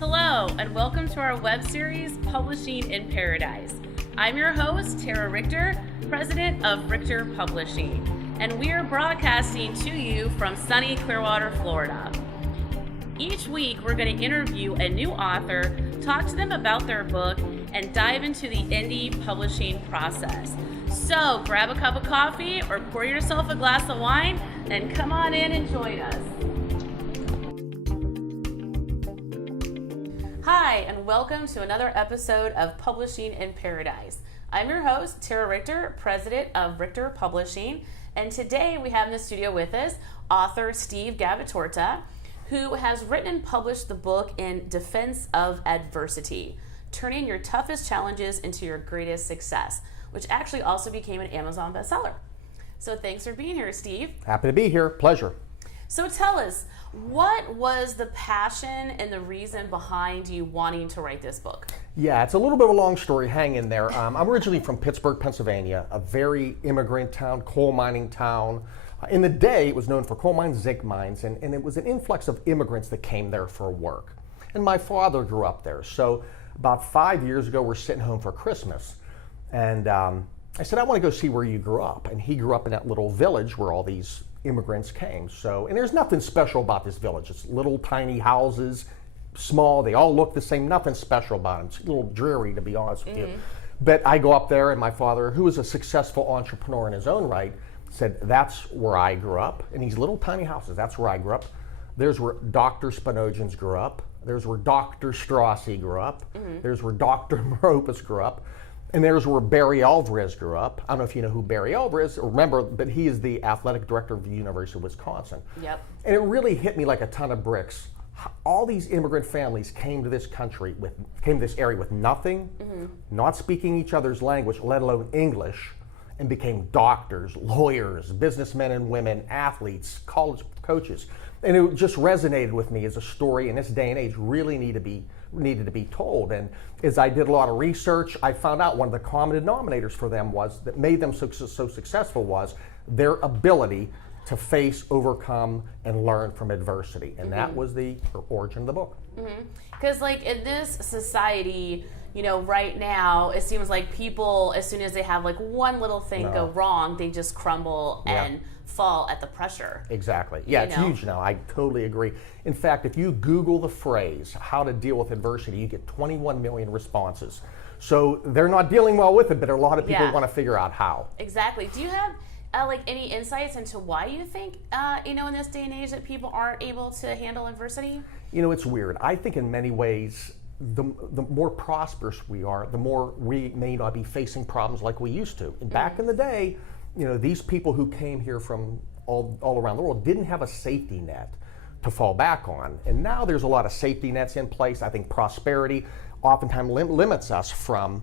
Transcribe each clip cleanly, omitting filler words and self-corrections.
Hello, and welcome to our web series, Publishing in Paradise. I'm your host, Tara Richter, president of Richter Publishing, and we are broadcasting to you from sunny Clearwater, Florida. Each week, we're going to interview a new author, talk to them about their book, and dive into the indie publishing process. So grab a cup of coffee or pour yourself a glass of wine and come on in and join us. Hi, and welcome to another episode of Publishing in Paradise. I'm your host, Tara Richter, president of Richter Publishing, and today we have in the studio with us author Steve Gavatorta, who has written and published the book In Defense of Adversity, Turning Your Toughest Challenges into Your Greatest Success, which actually also became an Amazon bestseller. So thanks for being here, Steve. Happy to be here. Pleasure. So tell us, what was the passion and the reason behind you wanting to write this book? Yeah, it's a little bit of a long story. Hang in there. I'm originally from Pittsburgh, Pennsylvania, a very immigrant town, coal mining town. In the day, it was known for coal mines, zinc mines, and it was an influx of immigrants that came there for work. And my father grew up there. So about 5 years ago, we're sitting home for Christmas. And I said, I want to go see where you grew up. And he grew up in that little village where all these immigrants came. So, and there's nothing special about this village. It's little tiny houses, small, they all look the same, nothing special about them. It's a little dreary, to be honest with you. But I go up there, and my father, who was a successful entrepreneur in his own right, said, that's where I grew up. In these little tiny houses, that's where I grew up. There's where Dr. Spinogens grew up. There's where Dr. Straussy grew up. There's where Dr. Meropis grew up. And there's where Barry Alvarez grew up. I don't know if you know who Barry Alvarez is, or remember, but he is the athletic director of the University of Wisconsin. Yep. And it really hit me like a ton of bricks. All these immigrant families came to this area with nothing, not speaking each other's language, let alone English, and became doctors, lawyers, businessmen and women, athletes, college coaches. And it just resonated with me as a story in this day and age really needed to be told. And as I did a lot of research, I found out one of the common denominators for them was that made them so successful was their ability to face, overcome, and learn from adversity. And that was the origin of the book. Because like in this society, you know, right now, it seems like people, as soon as they have like one little thing go wrong, they just crumble and fall at the pressure. Exactly. Yeah, it's huge now. I totally agree. In fact, if you Google the phrase, how to deal with adversity, you get 21 million responses. So they're not dealing well with it, but a lot of people want to figure out how. Exactly. Do you have like any insights into why you think, in this day and age that people aren't able to handle adversity? You know, it's weird. I think in many ways, the more prosperous we are, the more we may not be facing problems like we used to. And back in the day, these people who came here from all around the world didn't have a safety net to fall back on. And now there's a lot of safety nets in place. I think prosperity oftentimes limits us from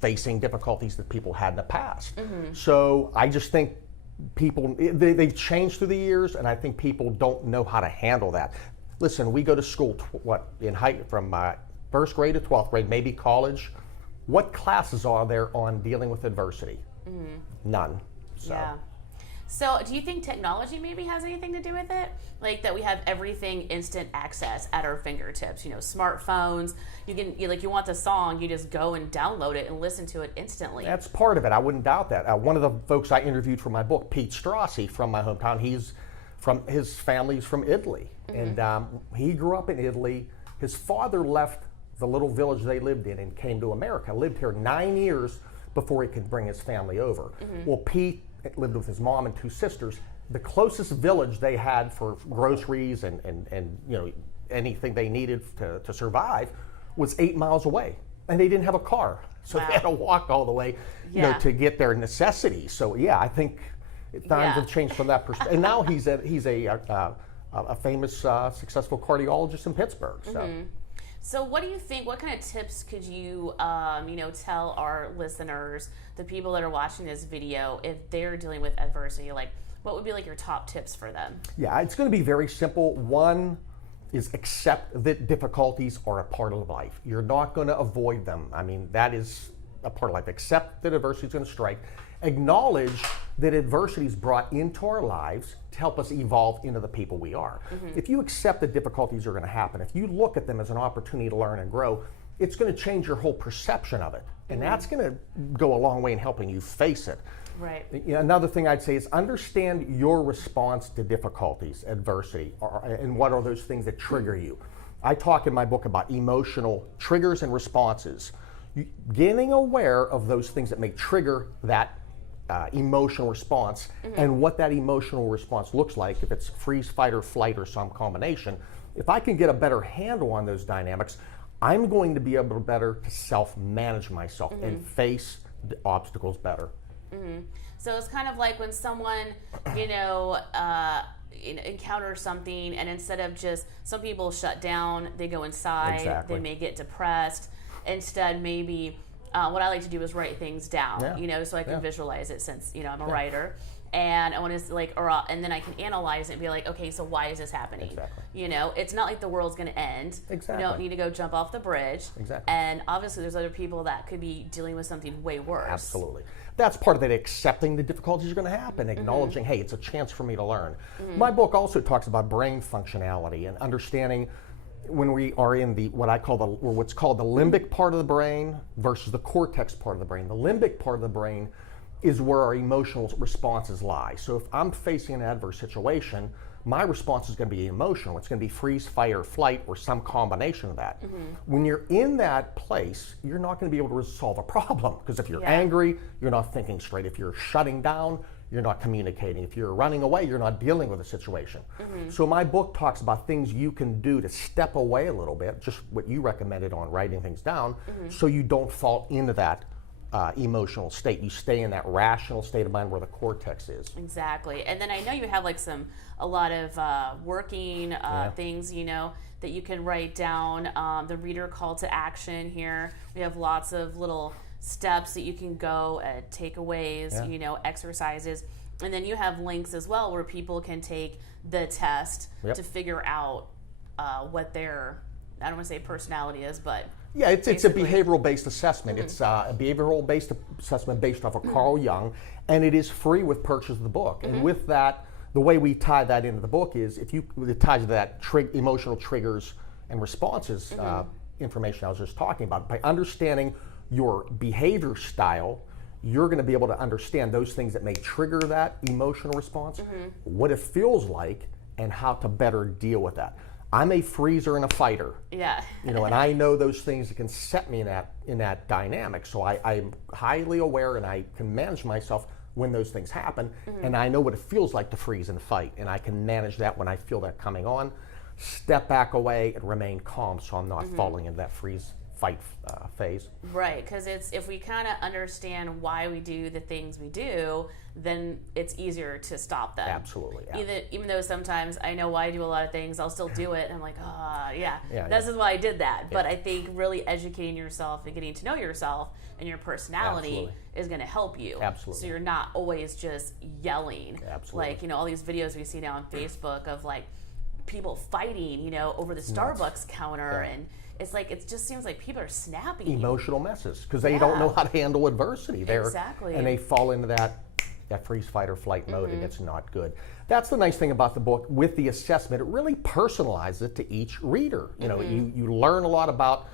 facing difficulties that people had in the past. So I just think people, they've changed through the years, and I think people don't know how to handle that. Listen, we go to school, from first grade to 12th grade, maybe college. What classes are there on dealing with adversity? None. So. Yeah. So do you think technology maybe has anything to do with it? Like that we have everything instant access at our fingertips, smartphones. You want the song, you just go and download it and listen to it instantly. That's part of it. I wouldn't doubt that. One of the folks I interviewed for my book, Pete Straussy from my hometown, his family's from Italy. And he grew up in Italy. His father left the little village they lived in and came to America, lived here 9 years before he could bring his family over. Well, Pete lived with his mom and two sisters. The closest village they had for groceries and anything they needed to survive was 8 miles away, and they didn't have a car, so they had to walk all the way to get their necessities. So I think times have changed from that perspective. And now he's a famous successful cardiologist in Pittsburgh. So what do you think, what kind of tips could you, tell our listeners, the people that are watching this video, if they're dealing with adversity? Like, what would be like your top tips for them? Yeah, it's going to be very simple. One is accept that difficulties are a part of life. You're not going to avoid them. I mean, that is a part of life. Accept that adversity is going to strike. Acknowledge that adversity is brought into our lives to help us evolve into the people we are. If you accept that difficulties are going to happen, if you look at them as an opportunity to learn and grow, it's going to change your whole perception of it. And that's going to go a long way in helping you face it. Right. Another thing I'd say is understand your response to difficulties, adversity, and what are those things that trigger you. I talk in my book about emotional triggers and responses. Getting aware of those things that may trigger that emotional response and what that emotional response looks like, if it's freeze, fight, or flight, or some combination. If I can get a better handle on those dynamics, I'm going to be able to better self-manage myself and face the obstacles better. So it's kind of like when someone, encounters something, and instead of just, some people shut down, they go inside, Exactly. they may get depressed. Instead, maybe what I like to do is write things down, so I can visualize it, since I'm a writer. And I want to and then I can analyze it and be like, okay, so why is this happening? Exactly. It's not like the world's going to end. Exactly. You don't need to go jump off the bridge. Exactly. And obviously, there's other people that could be dealing with something way worse. Absolutely. That's part of it, accepting the difficulties are going to happen, acknowledging, hey, it's a chance for me to learn. My book also talks about brain functionality and understanding when we are in what's called the limbic part of the brain versus the cortex part of the brain. The limbic part of the brain is where our emotional responses lie. So if I'm facing an adverse situation, my response is going to be emotional. It's going to be freeze, fight, or flight, or some combination of that. When you're in that place, you're not going to be able to solve a problem, because if you're angry, you're not thinking straight. If you're shutting down, you're not communicating. If you're running away, you're not dealing with a situation. So my book talks about things you can do to step away a little bit, just what you recommended on writing things down, so you don't fall into that emotional state. You stay in that rational state of mind where the cortex is. Exactly. And then I know you have a lot of working things, that you can write down. The reader call to action here. We have lots of little steps that you can go, takeaways, exercises. And then you have links as well where people can take the test to figure out what their, I don't want to say personality is, but yeah, it's a behavioral-based assessment. It's a behavioral-based assessment based off of Carl Jung, and it is free with purchase of the book. And with that, the way we tie that into the book is it ties to that emotional triggers and responses information I was just talking about. By understanding your behavior style, you're going to be able to understand those things that may trigger that emotional response, what it feels like, and how to better deal with that. I'm a freezer and a fighter. Yeah. And I know those things that can set me in that dynamic. So I'm highly aware, and I can manage myself when those things happen. And I know what it feels like to freeze and fight. And I can manage that when I feel that coming on, step back away and remain calm, so I'm not falling into that freeze fight phase. Right, because if we kind of understand why we do the things we do, then it's easier to stop them. Absolutely. Yeah. Even though sometimes I know why I do a lot of things, I'll still do it, and I'm like, this is why I did that. But I think really educating yourself and getting to know yourself and your personality is going to help you. Absolutely. So you're not always just yelling. Absolutely. All these videos we see now on Facebook of people fighting, over the Starbucks counter, and it's it just seems like people are snapping. Emotional messes, because they don't know how to handle adversity. Exactly. And they fall into that freeze, fight, or flight mode, and it's not good. That's the nice thing about the book. With the assessment, it really personalizes it to each reader. You learn a lot about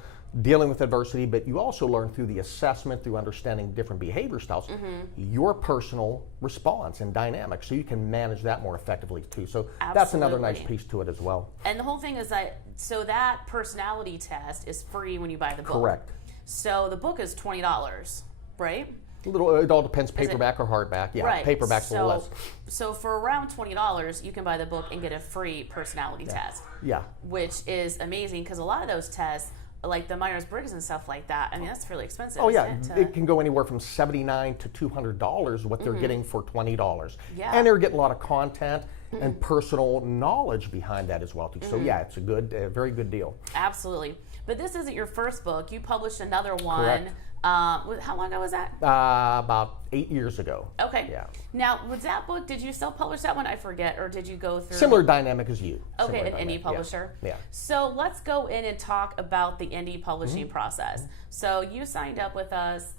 dealing with adversity, but you also learn through the assessment, through understanding different behavior styles, your personal response and dynamics, so you can manage that more effectively too. So that's another nice piece to it as well. And the whole thing is that personality test is free when you buy the book. Correct. So the book is $20, right? It all depends, paperback or hardback. Yeah, right. Paperback's a little less. So for around $20, you can buy the book and get a free personality test. Yeah. Which is amazing, because a lot of those tests, like the Myers-Briggs and stuff like that, that's really expensive. Oh yeah, it can go anywhere from $79 to $200 what they're getting for $20. Yeah. And they're getting a lot of content and personal knowledge behind that as well too. So yeah, it's a very good deal. Absolutely. But this isn't your first book. You published another one. Correct. How long ago was that? About 8 years ago. Okay. Yeah. Now, with that book, did you self-publish that one? I forget. Or did you go through... Similar dynamic as you. Okay, an indie publisher. Yeah. So let's go in and talk about the indie publishing process. So you signed up with us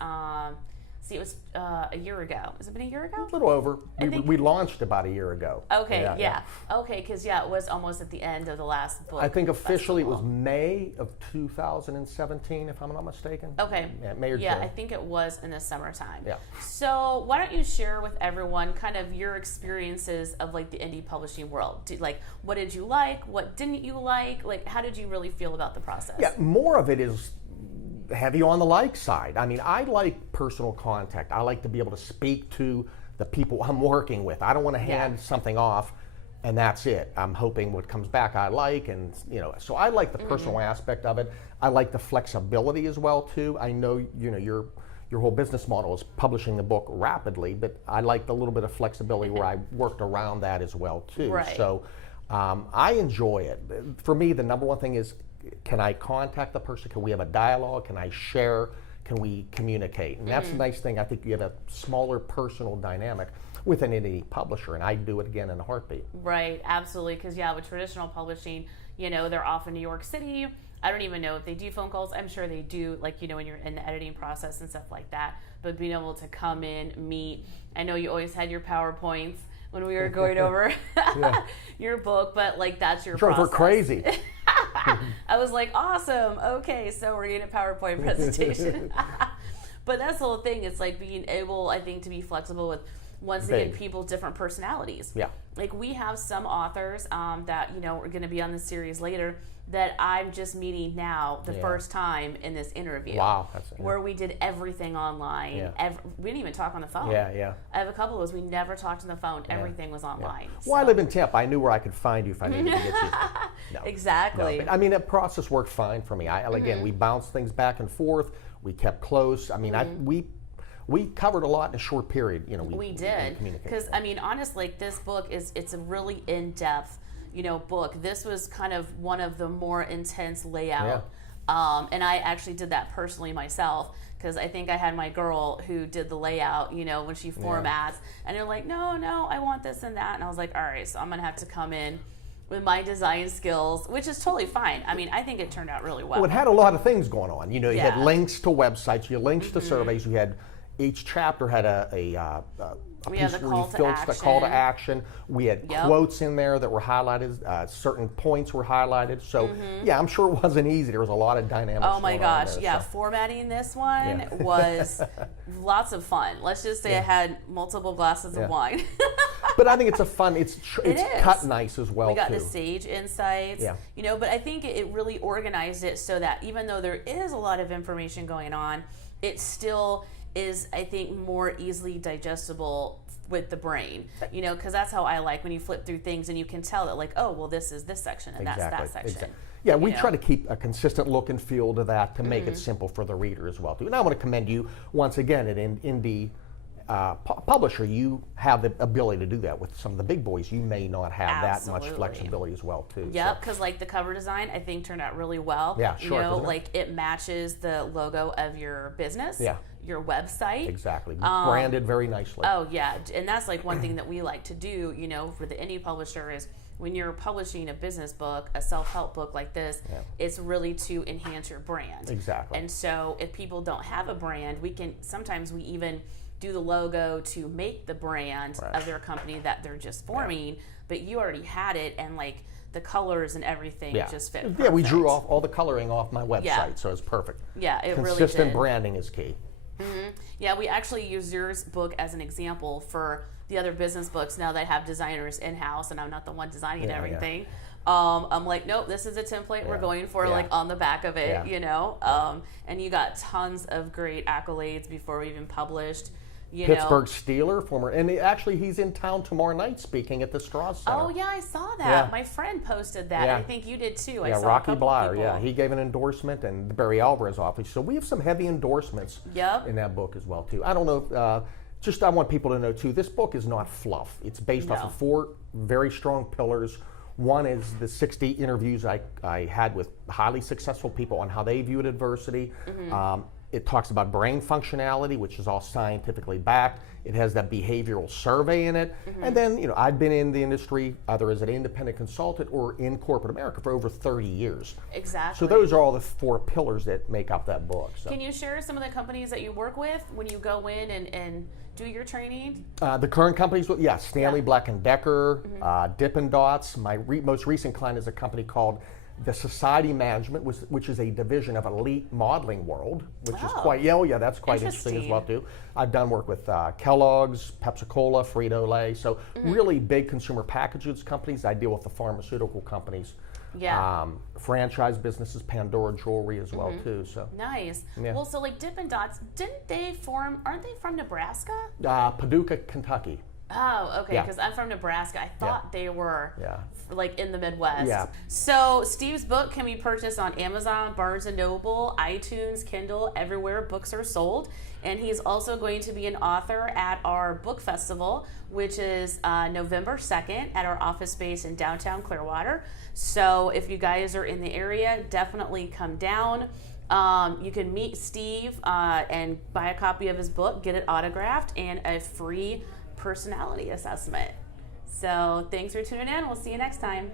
See, it was a year ago. Has it been a year ago? A little over. We launched about a year ago. Okay, yeah. Okay, because it was almost at the end of the last book. I think officially it was May of 2017, if I'm not mistaken. Okay. Yeah, May or June. Yeah, I think it was in the summertime. Yeah. So why don't you share with everyone kind of your experiences of like the indie publishing world? What did you like? What didn't you like? Like, how did you really feel about the process? Yeah, more of it is heavy on the like side. I mean, I like personal contact. I like to be able to speak to the people I'm working with. I don't want to hand something off and that's it. I'm hoping what comes back I like, and so I like the personal aspect of it. I like the flexibility as well too. I know your whole business model is publishing the book rapidly, but I like the little bit of flexibility where I worked around that as well too. Right. So I enjoy it. For me, the number one thing is, can I contact the person? Can we have a dialogue? Can I share? Can we communicate? And that's the nice thing. I think you have a smaller personal dynamic with an indie publisher, and I'd do it again in a heartbeat. Right, absolutely. Because with traditional publishing, they're off in New York City. I don't even know if they do phone calls. I'm sure they do, when you're in the editing process and stuff like that. But being able to come in, meet. I know you always had your PowerPoints when we were going over your book, but that's your process. We're crazy. I was like, awesome. Okay, so we're getting a PowerPoint presentation. But that's the whole thing. It's like being able, I think, to be flexible with, once again, people, different personalities. Yeah. Like we have some authors that, are going to be on the series later that I'm just meeting now the first time in this interview. Wow. Where we did everything online. Yeah. We didn't even talk on the phone. Yeah. I have a couple of those. We never talked on the phone. Everything was online. Yeah. Well, I live in Tampa. I knew where I could find you if I needed to get you. No. Exactly. No, but, I mean, that process worked fine for me. Again, we bounced things back and forth. We kept close. I mean, we covered a lot in a short period. We did. Because, honestly, this book it's a really in-depth, book. This was kind of one of the more intense layout. Yeah. And I actually did that personally myself, because I think I had my girl who did the layout, when she formats, and they're like, no, I want this and that. And I was like, all right, so I'm going to have to come in with my design skills, which is totally fine. I mean, I think it turned out really well. Well, it had a lot of things going on. You had links to websites, you had links to surveys, you had each chapter had a piece where you filled the call to action. We had quotes in there that were highlighted. Certain points were highlighted. So I'm sure it wasn't easy. There was a lot of dynamics. Oh my gosh, formatting this one was lots of fun. Let's just say I had multiple glasses of wine. But I think it's it's cut nice as well. We got the sage insights. Yeah. But I think it really organized it so that even though there is a lot of information going on, it still is, I think, more easily digestible with the brain, because that's how I like when you flip through things and you can tell that, like, oh, well, this is this section and that's that section. Exactly. Yeah, we try to keep a consistent look and feel to that to make it simple for the reader as well, too. And I want to commend you once again at indie publisher. You have the ability to do that. With some of the big boys, you may not have that much flexibility as well, too. Yep, because the cover design, I think, turned out really well. Yeah, sure. It matches the logo of your business. Yeah. Your website. Exactly. Branded very nicely. Oh, yeah. And that's one thing that we like to do, for the indie publisher is when you're publishing a business book, a self-help book like this, it's really to enhance your brand. Exactly. And so if people don't have a brand, sometimes we even do the logo to make the brand of their company that they're just forming, but you already had it, and the colors and everything just fit perfect. Yeah, we drew off all the coloring off my website, so it's perfect. Yeah, it really did. Consistent branding is key. Yeah, we actually use your book as an example for the other business books now that have designers in-house, and I'm not the one designing everything. I'm like, nope, this is a template we're going for, on the back of it, and you got tons of great accolades before we even published. Pittsburgh Steeler, former, and actually he's in town tomorrow night speaking at the Strauss Center. Oh yeah, I saw that. Yeah. My friend posted that. Yeah. I think you did too. I saw Rocky Blyer. Yeah, he gave an endorsement, and the Barry Alvarez office. So we have some heavy endorsements in that book as well too. I don't know. I want people to know too. This book is not fluff. It's based off of 4 very strong pillars. One is the 60 interviews I had with highly successful people on how they viewed adversity. It talks about brain functionality, which is all scientifically backed. It has that behavioral survey in it. And then, I've been in the industry either as an independent consultant or in corporate America for over 30 years. Exactly. So those are all the 4 pillars that make up that book. So. Can you share some of the companies that you work with when you go in and do your training? The current companies, Stanley Black & Decker, Dippin' Dots. My most recent client is a company called the Society Management, which is a division of Elite Modeling World, which is quite, that's quite interesting as well too. I've done work with Kellogg's, Pepsi-Cola, Frito-Lay, so really big consumer packaged goods companies. I deal with the pharmaceutical companies. Franchise businesses, Pandora Jewelry as well too. So nice. Yeah. Well, so like Dippin' Dots, aren't they from Nebraska? Paducah, Kentucky. Oh, okay, because I'm from Nebraska. I thought they were like in the Midwest. Yeah. So Steve's book can be purchased on Amazon, Barnes & Noble, iTunes, Kindle, everywhere books are sold. And he's also going to be an author at our book festival, which is November 2nd at our office space in downtown Clearwater. So if you guys are in the area, definitely come down. You can meet Steve and buy a copy of his book, get it autographed, and a free personality assessment. So thanks for tuning in. We'll see you next time.